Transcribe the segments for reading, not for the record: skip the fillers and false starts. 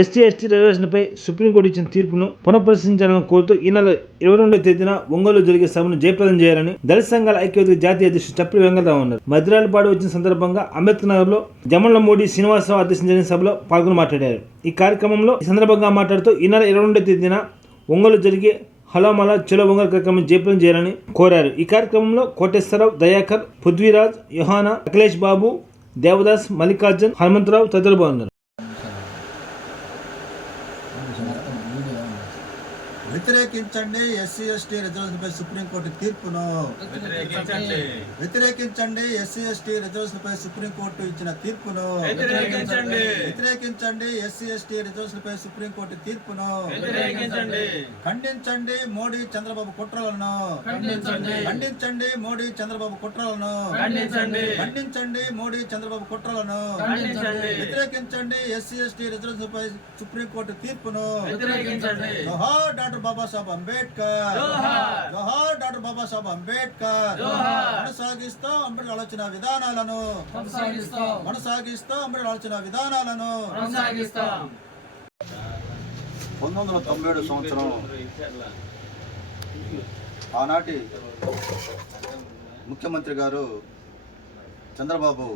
SC ST రిజర్వేషన్పై supreme court ఇచ్చిన తీర్పును పునఃపరిశీలించాలని కోరుతూ ఈ నెల 22వ తేదీన ఒంగోలు జరిగే సభను జయప్రదం చేయాలని దళిత సంఘాల ఐక్యవేదిక జాతీయ అధ్యక్షుడు చప్రి వెంకటరావు అన్నారు. మద్రాలపాడు వచ్చిన సందర్భంగా అంబేద్కర్ నగర్ లో జమల మోడీ శ్రీనివాసరావు అధ్యక్షతన జరిగిన సభలో పాల్గొని మాట్లాడారు. ఈ కార్యక్రమంలో ఈ సందర్భంగా మాట్లాడుతూ ఈ నెల 22వ తేదీన ఒంగోలు జరిగే హలోమల చలో ఒంగోలు కార్యక్రమం జయప్రదం చేయాలని కోరారు. ఈ కార్యక్రమంలో కోటేశ్వరరావు, దయాకర్, పృథ్వీరాజ్, యోహానా, అఖిలేష్ బాబు, దేవదాస్, మల్లికార్జున్, హనుమంతరావు తదితరులు పాల్గొన్నారు. వ్యతిరేకించండి ఎస్సీ ఎస్టీ రిజర్వేషన్పై సుప్రీంకోర్టు తీర్పును. వ్యతిరేకించండి ఎస్సీ ఎస్టీ రిజర్వేషన్పై సుప్రీంకోర్టు ఇచ్చిన తీర్పును. వ్యతిరేకించండి ఎస్సీ ఎస్టీ రిజర్వేషన్పై సుప్రీంకోర్టు తీర్పును. ఖండించండి మోడీ చంద్రబాబు కుట్రలను. ఖండించండి మోడీ చంద్రబాబు కుట్రలను. ఖండించండి మోడీ చంద్రబాబు కుట్రలను. వ్యతిరేకించండి ఎస్సీ ఎస్టీ రిజర్వేషన్పై సుప్రీంకోర్టు తీర్పును. జోహార్ డాక్టర్ బాబాసాహెబ్ అంబేద్కర్. జోహార్ డాక్టర్ బాబాసాహెబ్ అంబేద్కర్. కొనసాగిస్తాం అంబేద్కర్ ఆలోచన విధానాలను. కొనసాగిస్తాం అంబేద్కర్ ఆలోచన విధానాలను. 1997 సంవత్సరం ఆనాటి ముఖ్యమంత్రి గారు చంద్రబాబు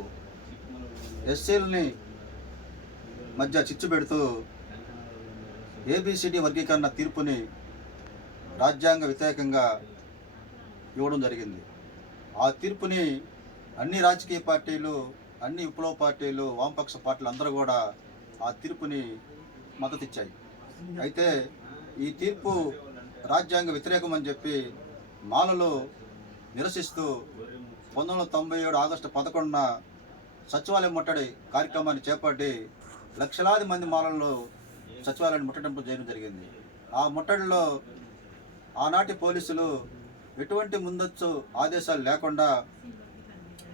ఎస్సీలని మధ్య చిచ్చు పెడుతూ ఏబిసిడి వర్గీకరణ తీర్పుని రాజ్యాంగ వ్యతిరేకంగా ఇవ్వడం జరిగింది. ఆ తీర్పుని అన్ని రాజకీయ పార్టీలు, అన్ని విప్లవ పార్టీలు, వామపక్ష పార్టీలు అందరూ కూడా ఆ తీర్పుని మద్దతు ఇచ్చాయి. అయితే ఈ తీర్పు రాజ్యాంగ వ్యతిరేకం అని చెప్పి మాలలు నిరసిస్తూ 1997 ఆగస్టు 11న సచివాలయం ముట్టడి కార్యక్రమాన్ని చేపట్టి లక్షలాది మంది మాలలు సచివాలయాన్ని ముట్టడింపు చేయడం జరిగింది. ఆ ముట్టడిలో ఆనాటి పోలీసులు ఎటువంటి ముందస్తు ఆదేశాలు లేకుండా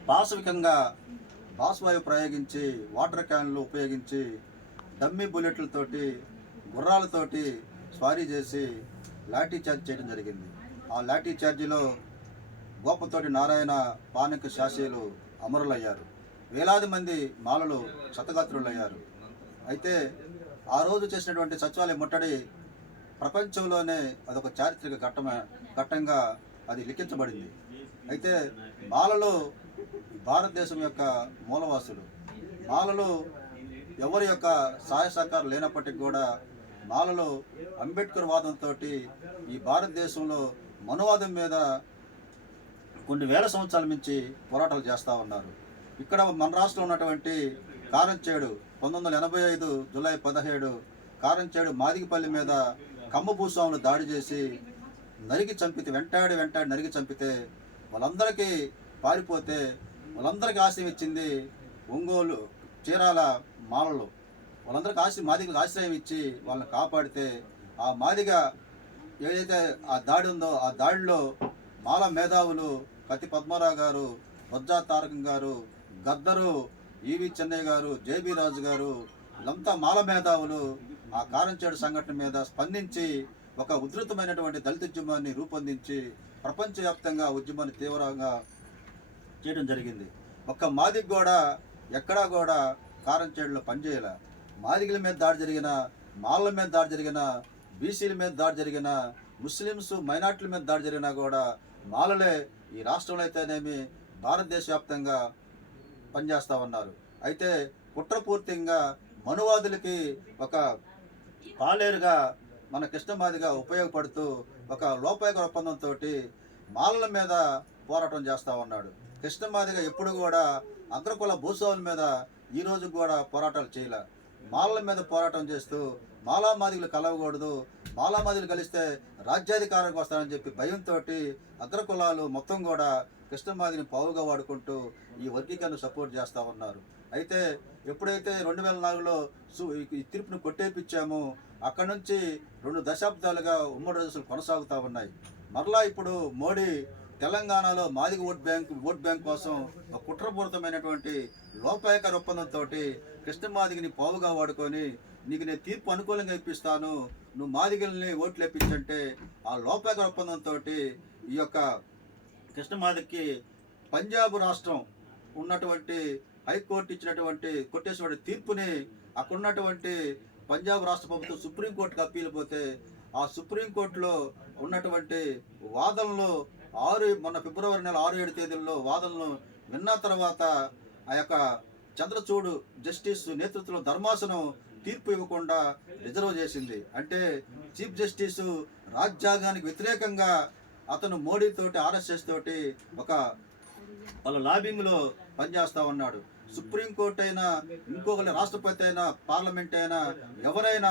పాశవికంగా బాష్వాయు ప్రయోగించి, వాటర్ క్యాన్లు ఉపయోగించి, డమ్మీ బుల్లెట్లతోటి, గుర్రాలతోటి స్వారీ చేసి లాఠీ చార్జ్ చేయడం జరిగింది. ఆ లాఠీ చార్జీలో గోపతోటి నారాయణ, పానక శాసీలు అమరులయ్యారు. వేలాది మంది మాలలు క్షతగాత్రులయ్యారు. అయితే ఆ రోజు చేసినటువంటి సచివాలయ ముట్టడి ప్రపంచంలోనే అదొక చారిత్రక ఘట్టంగా అది లిఖించబడింది. అయితే మాలలు భారతదేశం యొక్క మూలవాసులు. మాలలు ఎవరి యొక్క సహాయ సహకారం లేనప్పటికీ కూడా మాలలు అంబేద్కర్ వాదంతో ఈ భారతదేశంలో మనువాదం మీద కొన్ని వేల సంవత్సరాల నుంచి పోరాటాలు చేస్తూ ఉన్నారు. ఇక్కడ మన రాష్ట్రంలో ఉన్నటువంటి కారంచేడు 1985 జూలై 17 కారంచేడు మాదిగపల్లి మీద కమ్మ భూస్వాములు దాడి చేసి నరికి చంపితే, వెంటాడి నరికి చంపితే వాళ్ళందరికీ పారిపోతే వాళ్ళందరికీ ఆశ్రయం ఇచ్చింది ఒంగోలు, చీరాల మాలలు. వాళ్ళందరికీ మాదిగలకు ఆశ్రయం ఇచ్చి వాళ్ళని కాపాడితే ఆ మాదిగ ఏదైతే ఆ దాడి ఉందో ఆ దాడిలో మాల మేధావులు కత్తి పద్మారావు గారు, బొజ్జా తారకం గారు, గద్దరు, ఈవి చెన్నయ్య గారు, జేబీ రాజు గారు, వీళ్ళంతా మాల మేధావులు ఆ కారంచేడు సంఘటన మీద స్పందించి ఒక ఉధృతమైనటువంటి దళిత ఉద్యమాన్ని రూపొందించి ప్రపంచవ్యాప్తంగా ఉద్యమాన్ని తీవ్రంగా చేయడం జరిగింది. ఒక్క మాదిగ కూడా ఎక్కడా కూడా కారంచేడులో పనిచేయాల. మాదిగల మీద దాడి జరిగిన, మాలల మీద దాడి జరిగిన, బీసీల మీద దాడి జరిగిన, ముస్లిమ్స్ మైనార్టీల మీద దాడి జరిగినా కూడా మాలలే ఈ రాష్ట్రంలో అయితేనేమి భారతదేశ వ్యాప్తంగా పనిచేస్తూ ఉన్నారు. అయితే కుట్రపూర్తిగా మనువాదులకి ఒక పాలేరుగా మన కృష్ణమాదిగా ఉపయోగపడుతూ ఒక లోపాయక ఒప్పందంతో మాలల మీద పోరాటం చేస్తూ ఉన్నాడు. కృష్ణమాదిగా ఎప్పుడు కూడా అగ్రకుల భూస్వాముల మీద ఈ రోజు కూడా పోరాటాలు చేయలే. మాలల మీద పోరాటం చేస్తూ మాలామాదిగులు కలవకూడదు, మాలామాదిగులు కలిస్తే రాజ్యాధికారానికి వస్తారని చెప్పి భయంతో అగ్రకులాలు మొత్తం కూడా కృష్ణమాదిని పావుగా వాడుకుంటూ ఈ వర్గీకరణ సపోర్ట్ చేస్తూ ఉన్నారు. అయితే ఎప్పుడైతే 2004లో ఈ తీర్పును కొట్టేపించామో అక్కడ నుంచి 2 దశాబ్దాలుగా ఉమ్మడి రాష్ట్రాలు కొనసాగుతూ ఉన్నాయి. మరలా ఇప్పుడు మోడీ తెలంగాణలో మాదిగ ఓట్ బ్యాంక్ కోసం ఒక కుట్రపూరితమైనటువంటి లోపాయకార ఒప్పందంతో కృష్ణమాదిగిని పావుగా వాడుకొని నీకు నేను తీర్పు అనుకూలంగా ఇప్పిస్తాను, నువ్వు మాదిగల్ని ఓట్లు ఇప్పించంటే ఆ లోపాయకార ఒప్పందంతో ఈ యొక్క కృష్ణమాదికి పంజాబ్ రాష్ట్రం ఉన్నటువంటి హైకోర్టు ఇచ్చినటువంటి కొట్టేసినటువంటి తీర్పుని అక్కడ ఉన్నటువంటి పంజాబ్ రాష్ట్ర ప్రభుత్వం సుప్రీంకోర్టుకు అప్పీల్ పోతే ఆ సుప్రీంకోర్టులో ఉన్నటువంటి వాదనలు మొన్న ఫిబ్రవరి నెల 6-7 తేదీల్లో వాదనలు విన్న తర్వాత ఆ యొక్క చంద్రచూడ్ జస్టిస్ నేతృత్వంలో ధర్మాసనం తీర్పు ఇవ్వకుండా రిజర్వ్ చేసింది. అంటే చీఫ్ జస్టిస్ రాజ్యాంగానికి వ్యతిరేకంగా అతను మోడీతోటి ఆర్ఎస్ఎస్ తోటి వాళ్ళ లాబింగ్లో పనిచేస్తూ ఉన్నాడు. సుప్రీంకోర్టు అయినా ఇంకొకరి రాష్ట్రపతి అయినా పార్లమెంట్ అయినా ఎవరైనా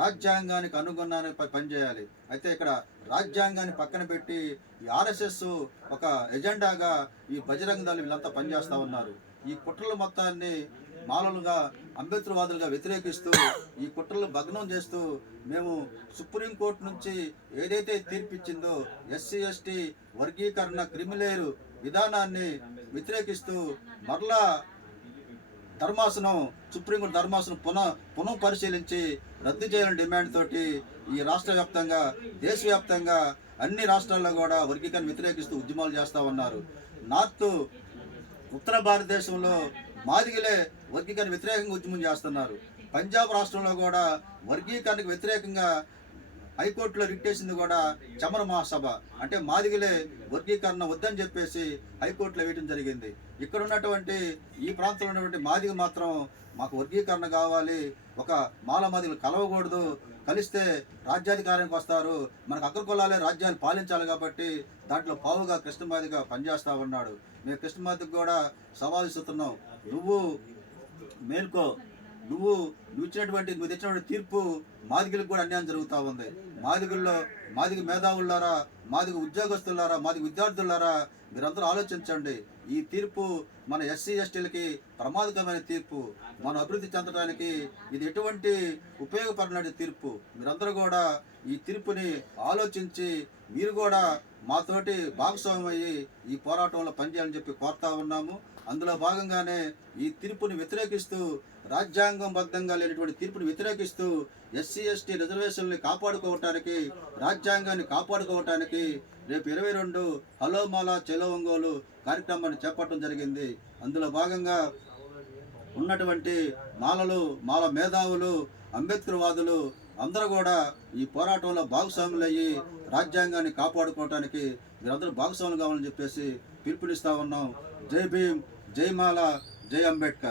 రాజ్యాంగానికి అనుగుణంగానే పనిచేయాలి. అయితే ఇక్కడ రాజ్యాంగాన్ని పక్కన పెట్టి ఈ ఆర్ఎస్ఎస్ ఒక ఎజెండాగా ఈ బజరంగ దళ్ వీళ్ళంతా పనిచేస్తూ ఉన్నారు. ఈ కుట్రల మొత్తాన్ని మాలలుగా అంబేద్కర్వాదులుగా వ్యతిరేకిస్తూ ఈ కుట్రలు భగ్నం చేస్తూ మేము సుప్రీంకోర్టు నుంచి ఏదైతే తీర్పిచ్చిందో ఎస్సీ ఎస్టీ వర్గీకరణ క్రిమిలేరు విధానాన్ని వ్యతిరేకిస్తూ మరలా సుప్రీంకోర్టు ధర్మాసనం పునః పరిశీలించి రద్దు చేయాలని డిమాండ్ తోటి ఈ రాష్ట్ర వ్యాప్తంగా దేశవ్యాప్తంగా అన్ని రాష్ట్రాల్లో కూడా వర్గీకరణ వ్యతిరేకిస్తూ ఉద్యమాలు చేస్తూ ఉన్నారు. ఉత్తర భారతదేశంలో మాదిగలే వర్గీకరణ వ్యతిరేకంగా ఉద్యమం చేస్తున్నారు. పంజాబ్ రాష్ట్రంలో కూడా వర్గీకరణకు వ్యతిరేకంగా హైకోర్టులో రిట్ వేసింది కూడా చమర మహాసభ. అంటే మాదిగలే వర్గీకరణ వద్దని చెప్పేసి హైకోర్టులో వేయడం జరిగింది. ఇక్కడ ఉన్నటువంటి ఈ ప్రాంతంలో ఉన్నటువంటి మాదిగ మాత్రం మాకు వర్గీకరణ కావాలి, ఒక మాదిగలు కలవకూడదు, కలిస్తే రాజ్యాధికారానికి వస్తారు, మనకు అగ్రకులాలే రాజ్యాలు పాలించాలి కాబట్టి దాంట్లో పావుగా కృష్ణమాదిగా పనిచేస్తూ ఉన్నాడు. మేము కృష్ణమాదికి కూడా సవాల్ ఇస్తున్నాం, నువ్వు మేల్కో, నువ్వు తెచ్చినటువంటి తీర్పు మాదిగలకు కూడా అన్యాయం జరుగుతూ ఉంది. మాదిగ మేధావులారా, మాదిగ ఉద్యోగస్తులారా, మాదిగ విద్యార్థులారా మీరందరూ ఆలోచించండి. ఈ తీర్పు మన ఎస్సీ ఎస్టీలకి ప్రమాదకరమైన తీర్పు, మన అభివృద్ధి చెందడానికి ఇది ఎటువంటి ఉపయోగపడిన తీర్పు. మీరందరూ కూడా ఈ తీర్పుని ఆలోచించి మీరు కూడా మాతోటి భాగస్వామ్యం అయ్యి ఈ పోరాటంలో పనిచేయాలని చెప్పి కోరుతా ఉన్నాము. అందులో భాగంగానే ఈ తీర్పుని వ్యతిరేకిస్తూ, రాజ్యాంగబద్ధంగా లేనటువంటి తీర్పుని వ్యతిరేకిస్తూ ఎస్సీ ఎస్టీ రిజర్వేషన్ని కాపాడుకోవటానికి, రాజ్యాంగాన్ని కాపాడుకోవటానికి రేపు 22 హలో మాలా చెలో ఒంగోలు కార్యక్రమాన్ని చేపట్టడం జరిగింది. అందులో భాగంగా ఉన్నటువంటి మాల మేధావులు, అంబేద్కర్వాదులు అందరూ కూడా ఈ పోరాటంలో భాగస్వాములయ్యి రాజ్యాంగాన్ని కాపాడుకోవటానికి మీరందరూ భాగస్వాములు కావాలని చెప్పేసి పిలుపునిస్తా ఉన్నాం. జై భీమ్, జై మాల, జై అంబేద్కర్.